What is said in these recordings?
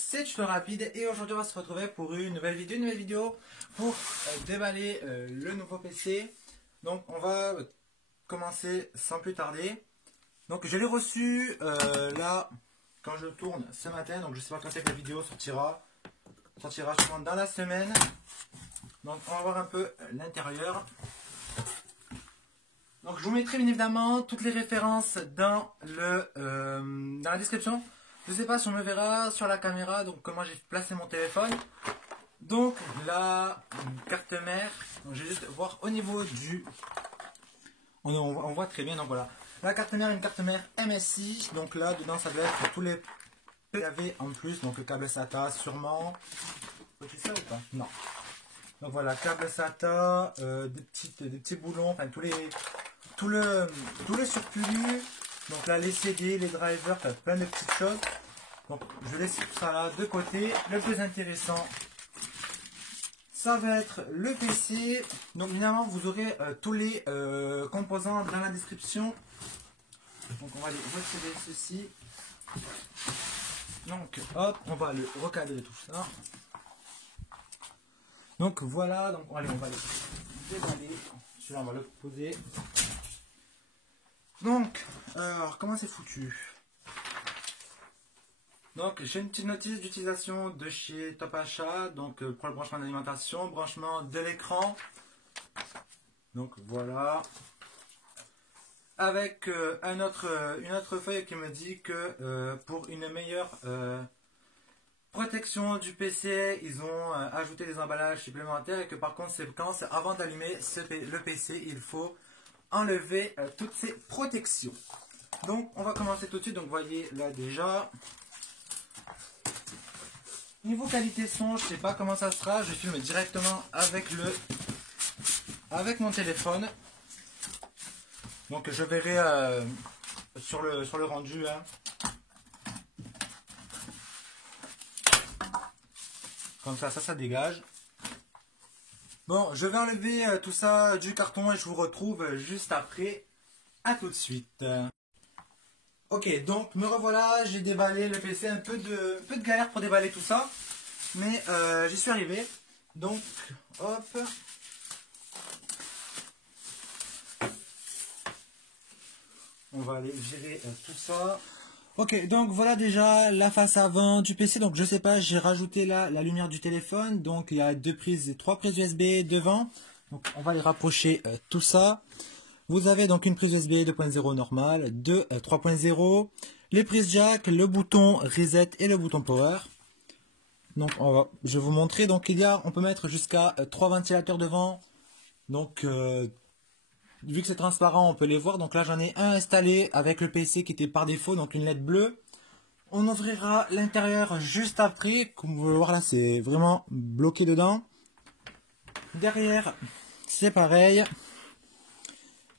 C'est tuto rapide et aujourd'hui on va se retrouver pour une nouvelle vidéo pour déballer le nouveau PC. Donc on va commencer sans plus tarder. Donc je l'ai reçu là quand je tourne ce matin, donc je sais pas quand c'est que la vidéo sortira sûrement dans la semaine. Donc on va voir un peu l'intérieur. Donc je vous mettrai bien évidemment toutes les références dans la description. Je ne sais pas si on me verra sur la caméra, donc comment j'ai placé mon téléphone. Donc la carte mère, je vais juste voir au niveau du... On voit très bien, donc voilà. La carte mère, une carte mère MSI, donc là dedans ça doit être tous les PAV en plus, donc le câble SATA sûrement. Faut-il ça ou pas? Non. Donc voilà, câble SATA, des petits boulons, enfin tous les surplus. Donc là les CD, les drivers, plein de petites choses. Donc je laisse tout ça là de côté. Le plus intéressant, ça va être le PC. Donc évidemment vous aurez tous les composants dans la description. Donc on va aller retirer ceci. Donc hop, on va le recadrer tout ça. Donc voilà, donc allez, on va le déballer. Celui-là on va le poser. Donc, alors comment c'est foutu? Donc j'ai une petite notice d'utilisation de chez Top Achat, donc pour le branchement d'alimentation, branchement de l'écran. Donc voilà. Avec une autre feuille qui me dit que pour une meilleure protection du PC, ils ont ajouté des emballages supplémentaires et que par conséquent, avant d'allumer le PC, il faut enlever toutes ces protections. Donc on va commencer tout de suite. Donc vous voyez là déjà. Niveau qualité son, je sais pas comment ça sera. Je filme directement avec mon téléphone. Donc je verrai sur le rendu. Hein. Comme ça dégage. Bon, je vais enlever tout ça du carton et je vous retrouve juste après. À tout de suite. Ok, donc me revoilà, j'ai déballé le PC, un peu de galère pour déballer tout ça. Mais j'y suis arrivé. Donc, hop. On va aller gérer tout ça. Ok, donc voilà déjà la face avant du PC. Donc je sais pas, j'ai rajouté là la lumière du téléphone. Donc il y a trois prises USB devant. Donc on va les rapprocher tout ça. Vous avez donc une prise USB 2.0 normale, 3.0, les prises jack, le bouton reset et le bouton power. Donc je vais vous montrer. Donc on peut mettre jusqu'à 3 ventilateurs devant. Donc vu que c'est transparent, on peut les voir. Donc là, j'en ai un installé avec le PC qui était par défaut, donc une LED bleue. On ouvrira l'intérieur juste après. Comme vous pouvez voir là, c'est vraiment bloqué dedans. Derrière, c'est pareil.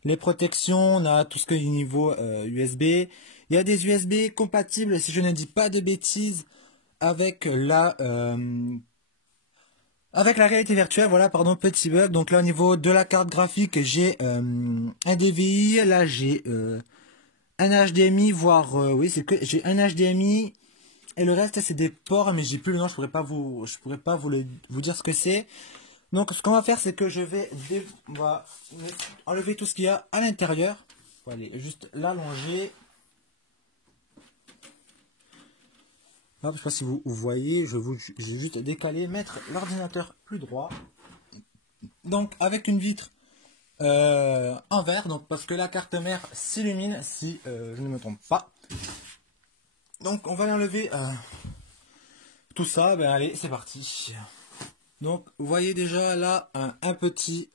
Les protections, on a tout ce que niveau USB. Il y a des USB compatibles, si je ne dis pas de bêtises, avec la réalité virtuelle. Voilà, pardon, petit bug. Donc là au niveau de la carte graphique, j'ai un DVI, là j'ai un HDMI, voire oui, c'est que j'ai un HDMI et le reste c'est des ports, mais j'ai plus le nom, je pourrais pas vous dire ce que c'est. Donc ce qu'on va faire, c'est que on va enlever tout ce qu'il y a à l'intérieur. On va aller juste l'allonger. Je ne sais pas si vous voyez, je vais juste décaler, mettre l'ordinateur plus droit. Donc avec une vitre en verre, donc parce que la carte mère s'illumine si je ne me trompe pas. Donc on va enlever tout ça. Ben allez, c'est parti. Donc vous voyez déjà là un petit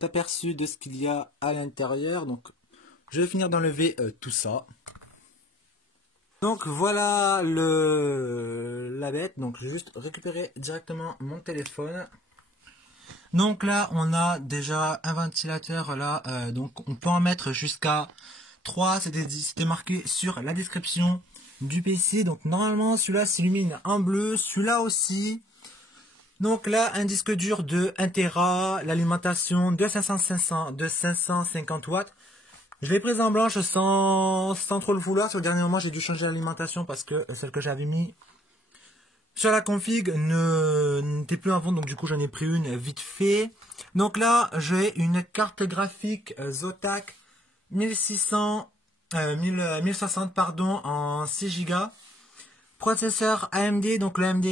aperçu de ce qu'il y a à l'intérieur. Donc je vais finir d'enlever tout ça. Donc voilà la bête. Donc je vais juste récupérer directement mon téléphone. Donc là on a déjà un ventilateur là. Donc on peut en mettre jusqu'à 3. C'était marqué sur la description du PC. Donc normalement celui-là s'illumine en bleu. Celui-là aussi. Donc là un disque dur de 1 Tera. L'alimentation de 550 watts. Je l'ai prise en blanche sans trop le vouloir. Sur le dernier moment, j'ai dû changer l'alimentation parce que celle que j'avais mis Sur la config, n'était plus à vendre, donc du coup j'en ai pris une vite fait. Donc là, j'ai une carte graphique Zotac 1600, 1060 pardon, en 6 Go. Processeur AMD, donc le AMD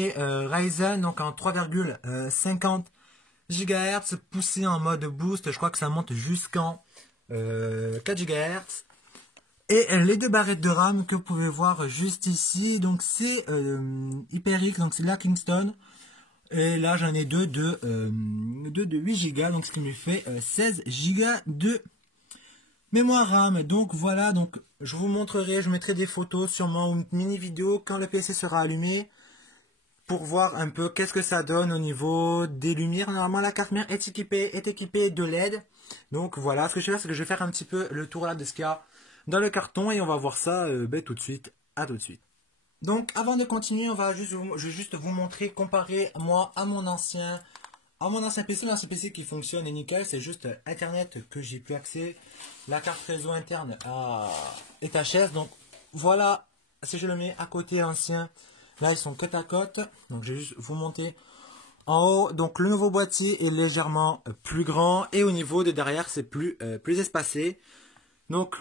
Ryzen, donc en 3,50 GHz, poussé en mode boost. Je crois que ça monte jusqu'en 4 GHz. Et les deux barrettes de RAM que vous pouvez voir juste ici, donc c'est HyperX, donc c'est la Kingston. Et là j'en ai deux de 8 Go, donc ce qui me fait 16 Go de mémoire RAM. Donc voilà, donc je vous montrerai, je mettrai des photos sûrement ou une mini vidéo quand le PC sera allumé pour voir un peu qu'est-ce que ça donne au niveau des lumières. Normalement la carte mère est équipée de LED. Donc voilà, ce que je vais faire, c'est que je vais faire un petit peu le tour là de ce qu'il y a dans le carton et on va voir ça tout de suite. À tout de suite. Donc avant de continuer, je vais juste vous montrer, comparer moi à mon ancien PC, l'ancien PC qui fonctionne est nickel, c'est juste Internet que j'ai plus accès. La carte réseau interne est HS. Donc voilà, si je le mets à côté l'ancien, là ils sont côte à côte. Donc je vais juste vous monter en haut. Donc le nouveau boîtier est légèrement plus grand et au niveau de derrière c'est plus espacé. Donc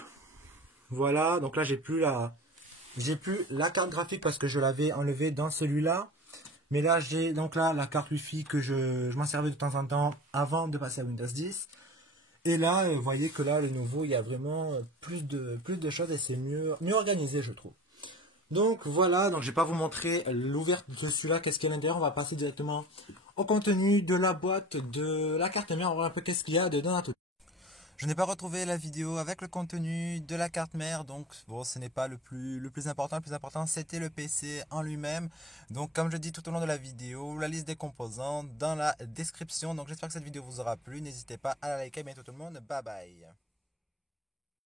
voilà, donc là j'ai plus la carte graphique parce que je l'avais enlevée dans celui-là. Mais là, j'ai donc là la carte Wi-Fi que je m'en servais de temps en temps avant de passer à Windows 10. Et là, vous voyez que là, le nouveau, il y a vraiment plus de choses et c'est mieux organisé, je trouve. Donc voilà, donc je vais pas vous montrer l'ouverture de celui-là, qu'est-ce qu'il y a à l'intérieur. On va passer directement au contenu de la boîte de la carte mère. On va voir un peu qu'est-ce qu'il y a dedans. Je n'ai pas retrouvé la vidéo avec le contenu de la carte mère, donc bon, ce n'est pas le plus important. Le plus important, c'était le PC en lui-même. Donc comme je dis tout au long de la vidéo, la liste des composants dans la description. Donc j'espère que cette vidéo vous aura plu. N'hésitez pas à la liker. Bientôt tout le monde. Bye bye.